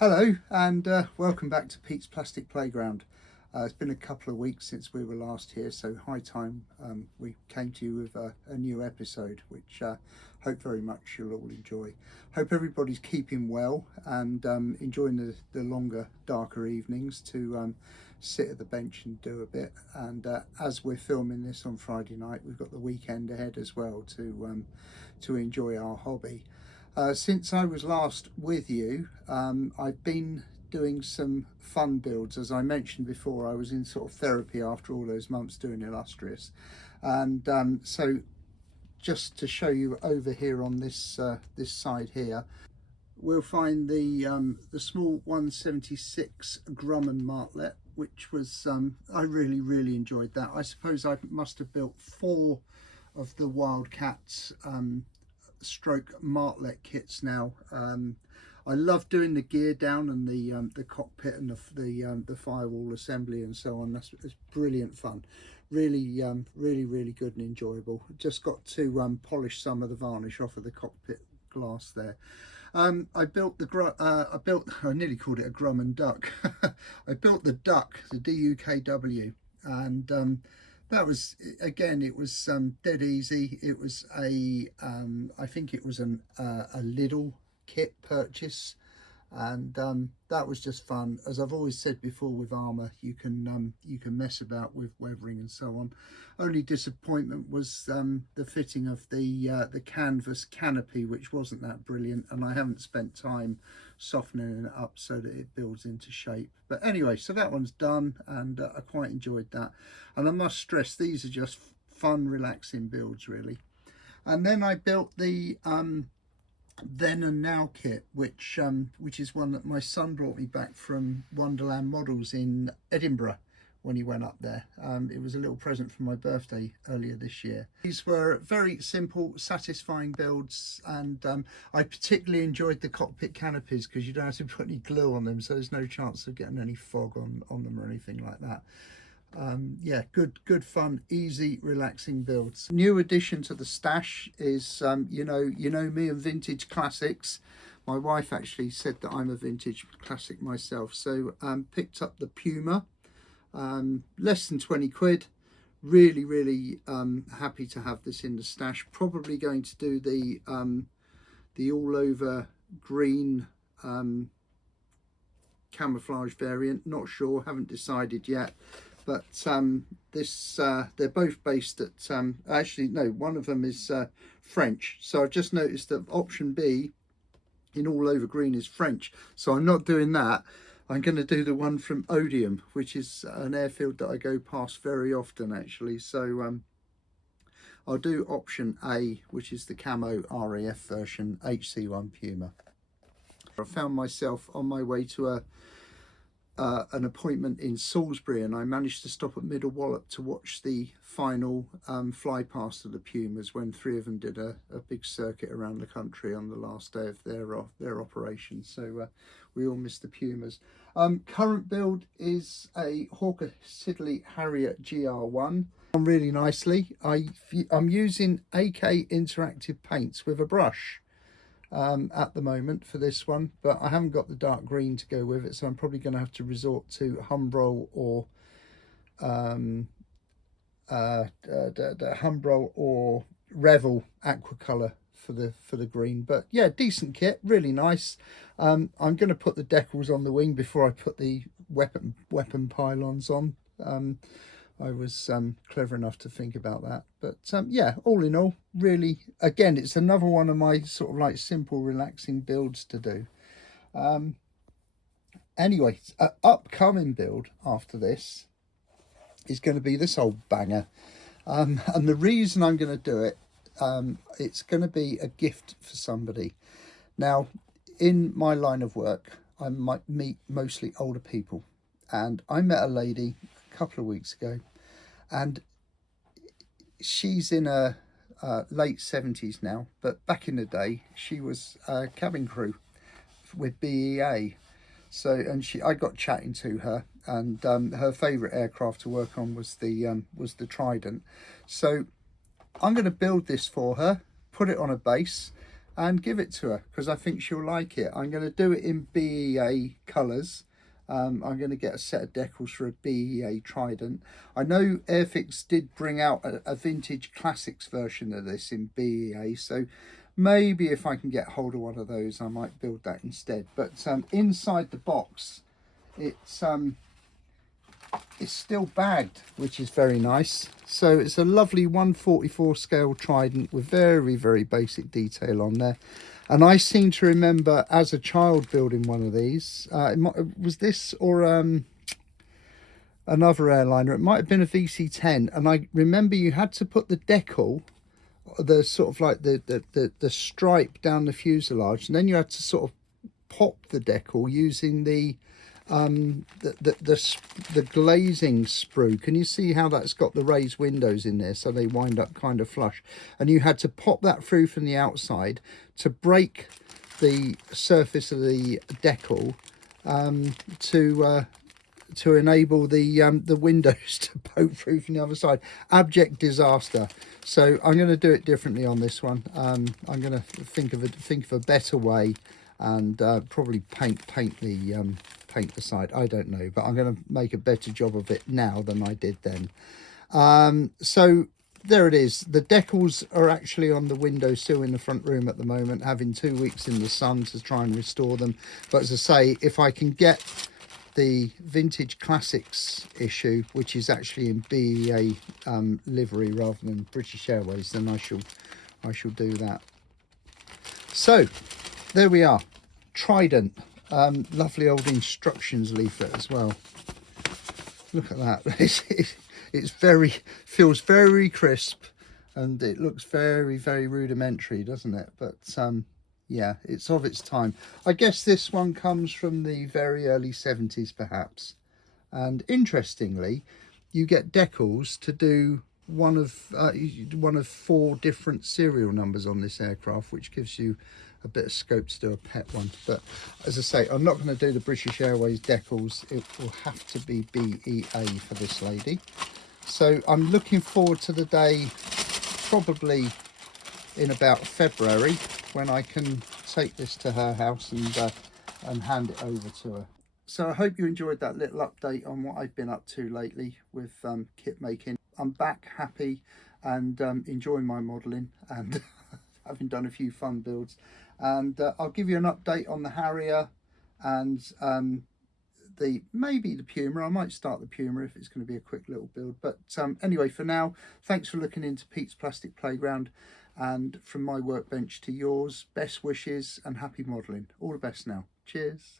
Hello and welcome back to Pete's Plastic Playground. It's been a couple of weeks since we were last here, so high time we came to you with a new episode, which hope very much you'll all enjoy. Hope everybody's keeping well and enjoying the longer, darker evenings to sit at the bench and do a bit. And as we're filming this on Friday night, we've got the weekend ahead as well to enjoy our hobby. Since I was last with you, I've been doing some fun builds. As I mentioned before, I was in sort of therapy after all those months doing Illustrious, and so just to show you over here on this this side here, we'll find the small 176 Grumman martlet, which was I really enjoyed that. I suppose I must have built 4 of the Wildcats stroke martlet kits now. I love doing the gear down and the cockpit and the firewall assembly and so on. It's brilliant fun, really good and enjoyable. Just got to polish some of the varnish off of the cockpit glass there. I built I nearly called it a Grumman duck. I built the duck, the DUKW, and that was, again, it was dead easy. It was a I think it was a Lidl kit purchase, and that was just fun. As I've always said before, with armour you can mess about with weathering and so on. Only disappointment was the fitting of the canvas canopy, which wasn't that brilliant, and I haven't spent time softening it up so that it builds into shape. But anyway, so that one's done, and I quite enjoyed that. And I must stress, these are just fun, relaxing builds really. And then I built the Then and Now kit, which is one that my son brought me back from Wonderland Models in Edinburgh when he went up there. It was a little present for my birthday earlier this year. These were very simple, satisfying builds, and I particularly enjoyed the cockpit canopies because you don't have to put any glue on them, so there's no chance of getting any fog on them or anything like that. Yeah, good fun, easy, relaxing builds. New addition to the stash is you know me and vintage classics. My wife actually said that I'm a vintage classic myself, so picked up the Puma, less than 20 quid. Really happy to have this in the stash. Probably going to do the all over green camouflage variant, not sure, haven't decided yet. But they're both based at actually no, one of them is French, so I've just noticed that option B in all over green is French, so I'm not doing that. I'm going to do the one from Odium, which is an airfield that I go past very often actually, so I'll do option A, which is the camo RAF version HC1 Puma. I found myself on my way to an appointment in Salisbury, and I managed to stop at Middle Wallop to watch the final fly past of the Pumas when 3 of them did a big circuit around the country on the last day of their operation. So we all missed the Pumas. Current build is a Hawker Siddeley Harrier GR1. Really nicely. I'm using AK Interactive Paints with a brush at the moment for this one, but I haven't got the dark green to go with it, so I'm probably going to have to resort to Humbrol or the Humbrol or Revel Aquacolor for the green. But yeah, decent kit, really nice. I'm going to put the decals on the wing before I put the weapon pylons on. I was clever enough to think about that. But yeah, all in all, really, again, it's another one of my sort of like simple, relaxing builds to do. Anyway, an upcoming build after this is going to be this old banger. And the reason I'm going to do it, it's going to be a gift for somebody. Now, in my line of work, I might meet mostly older people. And I met a lady a couple of weeks ago, and she's in her late 70s now, but back in the day she was cabin crew with BEA. So, and I got chatting to her, and her favourite aircraft to work on was the Trident. So I'm going to build this for her, put it on a base, and give it to her because I think she'll like it. I'm going to do it in BEA colours. I'm going to get a set of decals for a BEA Trident. I know Airfix did bring out a vintage classics version of this in BEA, so maybe if I can get hold of one of those I might build that instead. But inside the box it's still bagged, which is very nice. So it's a lovely 1/44 scale Trident with very, very basic detail on there. And I seem to remember as a child building one of these. Was this or another airliner? It might have been a VC-10. And I remember you had to put the decal, the sort of like the stripe down the fuselage, and then you had to sort of pop the decal using the glazing sprue. Can you see how that's got the raised windows in there so they wind up kind of flush? And you had to pop that through from the outside to break the surface of the decal to enable the windows to poke through from the other side. Abject disaster. So I'm going to do it differently on this one. I'm going to think of a better way, and probably paint the side. I don't know, but I'm going to make a better job of it now than I did then. So there it is. The decals are actually on the windowsill in the front room at the moment, having 2 weeks in the sun to try and restore them. But as I say, if I can get the vintage classics issue, which is actually in BEA livery rather than British Airways, then I shall do that. So there we are, Trident. Lovely old instructions leaflet as well. Look at that. It's very, feels very crisp, and it looks very, very rudimentary, doesn't it? But yeah, it's of its time. I guess this one comes from the very early 70s perhaps. And interestingly, you get decals to do one of 4 different serial numbers on this aircraft, which gives you a bit of scope to do a pet one. But as I say, I'm not going to do the British Airways decals. It will have to be BEA for this lady. So I'm looking forward to the day, probably in about February, when I can take this to her house and hand it over to her. So I hope you enjoyed that little update on what I've been up to lately with kit making. I'm back happy and enjoying my modelling and having done a few fun builds. And I'll give you an update on the Harrier and maybe the Puma. I might start the Puma if it's going to be a quick little build. But anyway, for now, thanks for looking into Pete's Plastic Playground. And from my workbench to yours, best wishes and happy modelling. All the best now. Cheers.